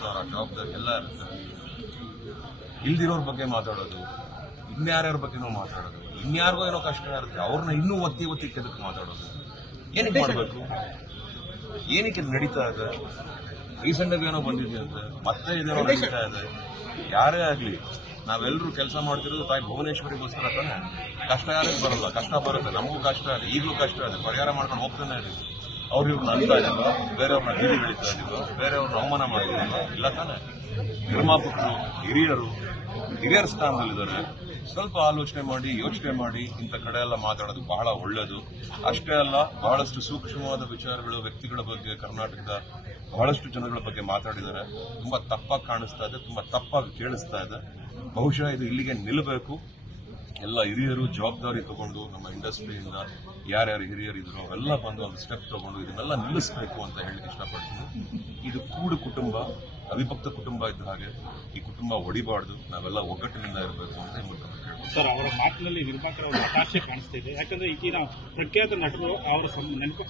ಸಂಸಾರ ಜವಾಬ್ದಾರಿ ಎಲ್ಲ ಇರುತ್ತೆ. ಇಲ್ದಿರೋರ ಬಗ್ಗೆ ಮಾತಾಡೋದು, ಇನ್ಯಾರ್ಯಾರ ಬಗ್ಗೆನೋ ಮಾತಾಡೋದು, ಇನ್ಯಾರಿಗೋ ಏನೋ ಕಷ್ಟ ಇರುತ್ತೆ ಅವ್ರನ್ನ ಇನ್ನೂ ಒತ್ತಿ ಕೆದಕ್ಕೆ ಮಾತಾಡೋದು ಏನಕ್ಕೆ ಮಾಡಬೇಕು? ಏನಕ್ಕೆ ಇದು ನಡೀತಾ ಇದೆ? ರೀಸೆಂಟಾಗಿ ಏನೋ ಬಂದಿದೆಯಂತೆ, ಮತ್ತೆ ಇದೇನೋ ನಡೀತಾ ಇದೆ. ಯಾರೇ ಆಗಲಿ ನಾವೆಲ್ಲರೂ ಕೆಲಸ ಮಾಡ್ತಿರೋದು ತಾಯಿ ಭುವನೇಶ್ವರಿಗೋಸ್ಕರ ತಾನೆ. ಕಷ್ಟ ಯಾರಿಗೆ ಬರಲ್ಲ? ಕಷ್ಟ ಬರುತ್ತೆ, ನಮಗೂ ಕಷ್ಟ ಇದೆ, ಈಗಲೂ ಕಷ್ಟ ಇದೆ, ಪರಿಹಾರ ಮಾಡ್ಕೊಂಡು ಹೋಗ್ತಾನೆ ಇದೀವಿ. ಇವ್ರನ್ನ ಅಳ್ತಾ ಇದ್ದೀವ, ಬೇರೆಯವ್ರನ್ನ ಬೀದಿ ಬೆಳೀತಾ ಇದ್ದೀವ, ಬೇರೆಯವ್ರನ್ನ ಅವಮಾನ ಮಾಡಿದ್ದೀವ, ಇಲ್ಲ ತಾನೆ. ನಿರ್ಮಾಪಕರು ಹಿರಿಯರ ಸ್ಥಾನದಲ್ಲಿದ್ದಾರೆ. ಸ್ವಲ್ಪ ಆಲೋಚನೆ ಮಾಡಿ, ಯೋಚನೆ ಮಾಡಿ ಇಂಥ ಕಡೆ ಎಲ್ಲ ಮಾತಾಡೋದು ಬಹಳ ಒಳ್ಳೆಯದು. ಅಷ್ಟೇ ಅಲ್ಲ, ಬಹಳಷ್ಟು ಸೂಕ್ಷ್ಮವಾದ ವಿಚಾರಗಳು, ವ್ಯಕ್ತಿಗಳ ಬಗ್ಗೆ, ಕರ್ನಾಟಕದ ಬಹಳಷ್ಟು ಜನಗಳ ಬಗ್ಗೆ ಮಾತಾಡಿದ್ದಾರೆ. ತುಂಬಾ ತಪ್ಪಾಗಿ ಕಾಣಿಸ್ತಾ ಇದೆ, ತುಂಬಾ ತಪ್ಪಾಗಿ ಕೇಳಿಸ್ತಾ ಇದೆ. ಬಹುಶಃ ಇದು ಇಲ್ಲಿಗೆ ನಿಲ್ಲಬೇಕು. ಎಲ್ಲ ಹಿರಿಯರು ಜವಾಬ್ದಾರಿ ತಗೊಂಡು ನಮ್ಮ ಇಂಡಸ್ಟ್ರಿಯಿಂದ ಯಾರ್ಯಾರು ಹಿರಿಯರಿದ್ರು ಅವೆಲ್ಲ ಬಂದು ಒಂದು ಸ್ಟೆಪ್ ತಗೊಂಡು ಇದನ್ನೆಲ್ಲ ನಿಲ್ಲಿಸಬೇಕು ಅಂತ ಹೇಳಲಿಕ್ಕೆ ಇಷ್ಟಪಡ್ತೀನಿ. ಇದು ಕೂಡು ಕುಟುಂಬ, ಅವಿಭಕ್ತ ಕುಟುಂಬ ಇದ್ದ ಹಾಗೆ. ಈ ಕುಟುಂಬ ಒಡಿಬಾರ್ದು, ನಾವೆಲ್ಲ ಒಗ್ಗಟ್ಟಿನಿಂದ ಇರಬೇಕು ಅಂತ ಹೇಳ್ಬೋದು. ಸರ್, ಅವರ ಮಾತಿನಲ್ಲಿ ನಿರ್ಮಾಪಕರ ಒಂದು ಹತಾಶೆ ಕಾಣಿಸ್ತಾ ಇದೆ. ಯಾಕಂದ್ರೆ ಈಗಿನ ಪ್ರಖ್ಯಾತ ನಟರು ಅವರ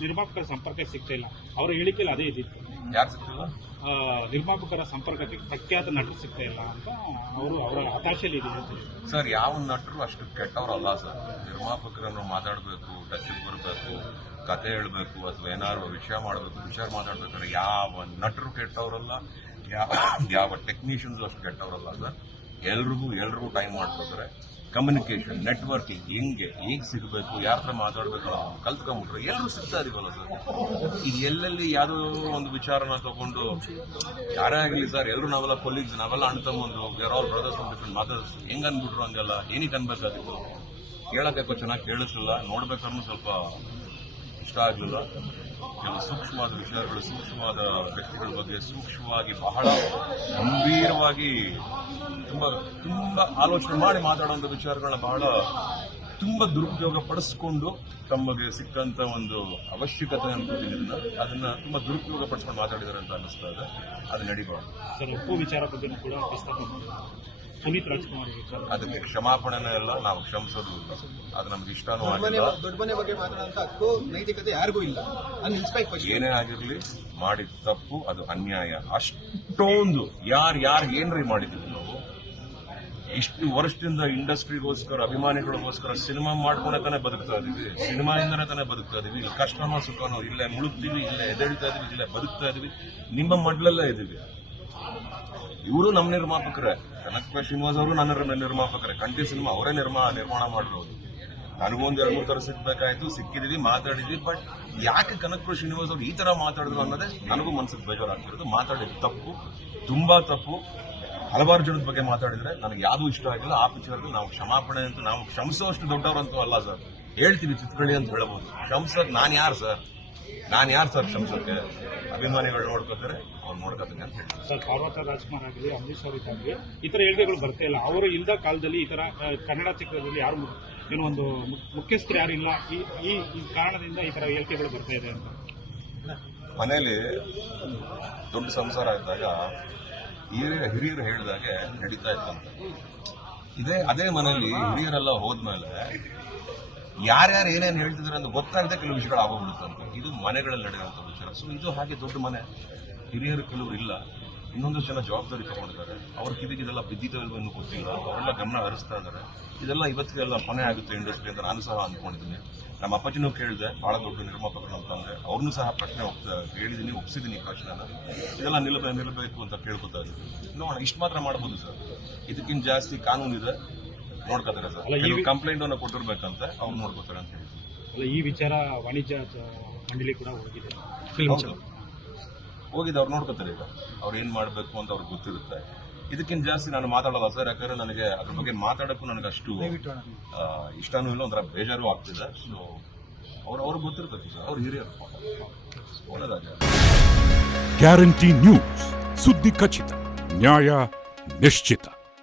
ನಿರ್ಮಾಪಕರ ಸಂಪರ್ಕ ಸಿಗ್ತಾ ಇಲ್ಲ. ಅವರ ಹೇಳಿಕೆಯಲ್ಲಿ ಅದೇ ಇದ್ದಿತ್ತು. ಯಾರು ಸಿಗ್ತಿಲ್ಲ? ನಿರ್ಮಾಪಕರ ಸಂಪರ್ಕಕ್ಕೆ ಪ್ರಖ್ಯಾತ ನಟರು ಸಿಗ್ತಾ ಇಲ್ಲ ಅಂತ ಅವರ ಹತಾಶೆಯಲ್ಲಿ ಇದೆ. ಸರ್, ಯಾವ ನಟರು ಅಷ್ಟು ಕೆಟ್ಟವರಲ್ಲ ಸರ್. ನಿರ್ಮಾಪಕರನ್ನು ಮಾತಾಡಬೇಕು, ಟಚ್ಗೆ ಬರಬೇಕು, ಕತೆ ಹೇಳಬೇಕು, ಅಥವಾ ಏನಾದ್ರು ವಿಷಯ ಮಾಡಬೇಕು, ವಿಚಾರ ಮಾತಾಡ್ಬೇಕಾದ್ರೆ ಯಾವ ನಟರು ಕೆಟ್ಟವರಲ್ಲ, ಯಾವ ಟೆಕ್ನಿಷಿಯನ್ಸ್ ಅಷ್ಟು ಕೆಟ್ಟವರಲ್ಲ ಸರ್. ಎಲ್ರಿಗೂ ಟೈಮ್ ಮಾಡ್ಕೋತಾರೆ. ಕಮ್ಯುನಿಕೇಶನ್, ನೆಟ್ವರ್ಕಿಂಗ್ ಹೇಗೆ ಸಿಗಬೇಕು, ಯಾರ ಹತ್ರ ಮಾತಾಡಬೇಕು ಕಲ್ತ್ಕೊಂಡ್ಬಿಟ್ರೆ ಎಲ್ಲರೂ ಸಿಗ್ತಾ ಇದೀವಲ್ಲ ಸರ್. ಈಗ ಎಲ್ಲೆಲ್ಲಿ ಯಾವುದೋ ಒಂದು ವಿಚಾರನ ತಗೊಂಡು ಯಾರೇ ಆಗಲಿ ಸರ್, ಎಲ್ಲರೂ ನಾವೆಲ್ಲ ಕೊಲೀಗ್ಸ್, ನಾವೆಲ್ಲ ಅಣ್ಣ ತಮ್ಮಂದು, we're all brothers and different mothers. ಹೆಂಗ್ ಅನ್ಬಿಟ್ರು ಹಂಗೆಲ್ಲ ಏನಕ್ಕೆ ಅನ್ಬೇಕಾದಿತ್ತು? ಕೇಳೋಕ್ಕೂ ಚೆನ್ನಾಗಿ ಕೇಳಿಸಲಿಲ್ಲ, ನೋಡ್ಬೇಕಾದ್ರೂ ಸ್ವಲ್ಪ ಇಷ್ಟ ಆಗಲಿಲ್ಲ. ಕೆಲವು ಸೂಕ್ಷ್ಮವಾದ ವಿಚಾರಗಳು, ಸೂಕ್ಷ್ಮವಾದ ವ್ಯಕ್ತಿಗಳ ಬಗ್ಗೆ ಸೂಕ್ಷ್ಮವಾಗಿ, ಬಹಳ ಗಂಭೀರವಾಗಿ, ತುಂಬ ಆಲೋಚನೆ ಮಾಡಿ ಮಾತಾಡುವಂಥ ವಿಚಾರಗಳನ್ನ ಬಹಳ ತುಂಬ ದುರುಪಯೋಗ ಪಡಿಸ್ಕೊಂಡು ತಮಗೆ ಸಿಕ್ಕಂತ ಒಂದು ಅವಶ್ಯಕತೆ ಅನ್ಕೋತೀನಿ, ಅದನ್ನ ತುಂಬ ದುರುಪಯೋಗ ಪಡಿಸ್ಕೊಂಡು ಮಾತಾಡಿದ್ದಾರೆ ಅಂತ ಅನ್ನಿಸ್ತಾ ಇದೆ. ಅದು ನಡಿಬಾರ್ದು ಸರ್. ಉಪ್ಪು ವಿಚಾರ ಬಗ್ಗೆ ಕೂಡ ಪುನೀತ್ ರಾಜ್ಕುಮಾರ್ ಅದಕ್ಕೆ ಕ್ಷಮಾಪಣೆನೇ ಇಲ್ಲ, ನಾವು ಕ್ಷಮಿಸೋದು ಇಲ್ಲ. ಅದು ನಮ್ಗೆ ಇಷ್ಟನೂ ಆಗಿಲ್ಲ. ದೊಡ್ಡ ಮನೆ ಬಗ್ಗೆ ಮಾತಾಡುವಂತ ಹಕ್ಕು, ನೈತಿಕತೆ ಯಾರಿಗೂ ಇಲ್ಲ. ಏನೇ ಆಗಿರ್ಲಿ, ಮಾಡಿದ ತಪ್ಪು, ಅದು ಅನ್ಯಾಯ. ಅಷ್ಟೊಂದು ಯಾರು ಏನ್ರಿ ಮಾಡಿದ್ವಿ ನಾವು ಇಷ್ಟು ವರ್ಷದಿಂದ ಇಂಡಸ್ಟ್ರಿಗೋಸ್ಕರ, ಅಭಿಮಾನಿಗಳಿಗೋಸ್ಕರ ಸಿನಿಮಾ ಮಾಡ್ಕೊಂಡೇ ತಾನೇ ಬದುಕ್ತಾ ಇದೀವಿ, ಸಿನಿಮಾಯಿಂದನೇ ತಾನೇ ಬದುಕ್ತಾ ಇದೀವಿ. ಇಲ್ಲಿ ಕಷ್ಟನೋ ಸುಖನೋ ಇಲ್ಲೇ ಮುಳುಗ್ತೀವಿ, ಇಲ್ಲೇ ಎದ್ದೇಳ್ತಾ ಇದೀವಿ, ಇಲ್ಲೇ ಬದುಕ್ತಾ ಇದೀವಿ, ನಿಮ್ಮ ಮಡ್ಲಲ್ಲೇ ಇದೀವಿ. ಇವರು ನಮ್ಮ ನಿರ್ಮಾಪಕರೇ, ಕನಕ ಶ್ರೀನಿವಾಸ್ ಅವರು ನನ್ನ ನಿರ್ಮಾಪಕರೇ. ಕಂಠಿ ಸಿನಿಮಾ ಅವರೇ ನಿರ್ಮಾಣ ಮಾಡಿರೋದು. ನನಗೂ ಒಂದು 2-3 ಥರ ಸಿಗ್ಬೇಕಾಯ್ತು, ಸಿಕ್ಕಿದೀವಿ, ಮಾತಾಡಿದ್ವಿ. ಬಟ್ ಯಾಕೆ ಕನಕ ಶ್ರೀನಿವಾಸ್ ಅವರು ಈ ತರ ಮಾತಾಡಿದ್ರು ಅನ್ನೋದೇ ನನಗೂ ಮನಸ್ಸಿಗೆ ಬೇಜಾರಾಗ್ತಿರೋದು. ಮಾತಾಡಿದ ತಪ್ಪು, ತುಂಬಾ ತಪ್ಪು. ಹಲವಾರು ಜನದ ಬಗ್ಗೆ ಮಾತಾಡಿದ್ರೆ ನನಗೆ ಯಾವುದೂ ಇಷ್ಟ ಆಗಿಲ್ಲ. ಆ ವಿಚಾರದಲ್ಲಿ ನಾವು ಕ್ಷಮಾಪಣೆ ಅಂತ, ನಾವು ಕ್ಷಮಿಸೋಷ್ಟು ದೊಡ್ಡವರಂತೂ ಅಲ್ಲ ಸರ್. ಹೇಳ್ತೀವಿ ಚಿತ್ರಕಳಿ ಅಂತ ಹೇಳ್ಬೋದು. ಕ್ಷಮಿಸೋಕೆ ನಾನು ಯಾರು ಸರ್ ಕ್ಷಮಿಸೋಕೆ? ಅಭಿಮಾನಿಗಳು ನೋಡ್ಕೋತಾರೆ, ಅವ್ರು ನೋಡ್ಕೋತಾರೆ ಅಂತ ಹೇಳ್ತಾರೆ ಸರ್. ಪಾರ್ವತ ರಾಜ್ಕುಮಾರ್ ಆಗಲಿ, ಅಂಬರೀಶ್ ಅವರಿದ್ದಾಗಲಿ ಈ ಥರ ಹೇಳಿಕೆಗಳು ಬರ್ತಾ ಇಲ್ಲ. ಅವರು ಇಲ್ಲದ ಕಾಲದಲ್ಲಿ ಈ ಥರ ಕನ್ನಡ ಚಿತ್ರದಲ್ಲಿ ಯಾರು ಏನೋ ಒಂದು ಮುಖ್ಯಸ್ಥರು ಯಾರು ಇಲ್ಲ, ಈ ಕಾರಣದಿಂದ ಈ ಥರ ಹೇಳಿಕೆಗಳು ಬರ್ತಾ ಇದೆ ಅಂತ. ಮನೇಲಿ ದೊಡ್ಡ ಸಂಸಾರ ಇದ್ದಾಗ ಹಿರಿಯರು ಹೇಳಿದಾಗೆ ನಡೀತಾ ಇತ್ತಂತ. ಅದೇ ಮನೆಯಲ್ಲಿ ಹಿರಿಯರೆಲ್ಲ ಹೋದ್ಮೇಲೆ ಯಾರ್ಯಾರು ಏನೇನು ಹೇಳ್ತಿದ್ದಾರೆ ಅಂತ ಗೊತ್ತಾಗದೆ ಕೆಲವು ವಿಷಯಗಳು ಆಗೋಗ್ಬಿಡುತ್ತಂತೆ. ಇದು ಮನೆಗಳಲ್ಲಿ ನಡೆಯುವಂಥ ವಿಚಾರ. ಸೊ ಇದು ಹಾಗೆ ದೊಡ್ಡ ಮನೆ, ಹಿರಿಯರು ಕೆಲವರು ಇಲ್ಲ, ಇನ್ನೊಂದು ಜನ ಜವಾಬ್ದಾರಿ ತಗೊಂಡಿದ್ದಾರೆ. ಅವ್ರ ಕಿವಿಗೆ ಇದೆಲ್ಲ ಬಿದ್ದಿದ್ದೋ ಇಲ್ವೋ ಇನ್ನೂ ಗೊತ್ತಿಲ್ಲ. ಅವರೆಲ್ಲ ಗಮನ ಹರಿಸ್ತಾ ಇದ್ದಾರೆ. ಇದೆಲ್ಲ ಇವತ್ತಿಗೆಲ್ಲ ಕೊನೆ ಆಗುತ್ತೆ ಇಂಡಸ್ಟ್ರಿ ಅಂತ ನಾನು ಸಹ ಅಂದ್ಕೊಂಡಿದ್ದೀನಿ. ನಮ್ಮ ಅಪ್ಪಾಜಿನೂ ಕೇಳಿದೆ, ಬಹಳ ದೊಡ್ಡ ನಿರ್ಮಾಪಕರು ಅಂತಂದ್ರೆ ಅವ್ರನ್ನೂ ಸಹ ಪ್ರಶ್ನೆ ಹೇಳಿದ್ದೀನಿ, ಒಪ್ಪಿಸಿದ್ದೀನಿ ಪ್ರಶ್ನೆನ. ಇದೆಲ್ಲ ನಿಲ್ಲಬೇಕು ಅಂತ ಕೇಳ್ಕೊತಾ ಇದ್ದೀನಿ. ನೋಡೋಣ, ಇಷ್ಟು ಮಾತ್ರ ಮಾಡ್ಬೋದು ಸರ್. ಇದಕ್ಕಿಂತ ಜಾಸ್ತಿ ಕಾನೂನಿದೆ, ನೋಡ್ಕೋತಾರೆ ಸರ್. ಕಂಪ್ಲೇಂಟ್ ಅನ್ನು ಕೊಟ್ಟಿರ್ಬೇಕಂತೆ, ಅವ್ರು ನೋಡ್ಕೋತಾರೆ ಅಂತ ಹೇಳಿ. ಅಲ್ಲ, ಈ ವಿಚಾರ ವಾಣಿಜ್ಯ ಮಂಡಳಿ ಕೂಡ ಹೋಗಿದೆ, ಅವ್ರು ನೋಡ್ಕೋತಾರೆ. ಈಗ ಅವ್ರು ಏನ್ ಮಾಡಬೇಕು ಅಂತ ಅವ್ರಿಗೆ ಗೊತ್ತಿರುತ್ತೆ. ಇದಕ್ಕಿಂತ ಜಾಸ್ತಿ ನಾನು ಮಾತಾಡೋಲ್ಲ ಸರ್, ಯಾಕಂದ್ರೆ ನನಗೆ ಅದ್ರ ಬಗ್ಗೆ ಮಾತಾಡೋಕ್ಕೂ ನನಗೆ ಅಷ್ಟು ಇಷ್ಟನೂ ಇಲ್ಲ, ಒಂಥರ ಬೇಜಾರು ಆಗ್ತಿದೆ. ಸೊ ಅವ್ರಿಗೆ ಗೊತ್ತಿರ್ಬೇಕು ಸರ್, ಅವ್ರು ಹಿರಿಯರು. ಒಳ್ಳೆದಾಗಿ ಗ್ಯಾರಂಟಿ ನ್ಯೂಸ್, ಸುದ್ದಿ ಖಚಿತ, ನ್ಯಾಯ ನಿಶ್ಚಿತ.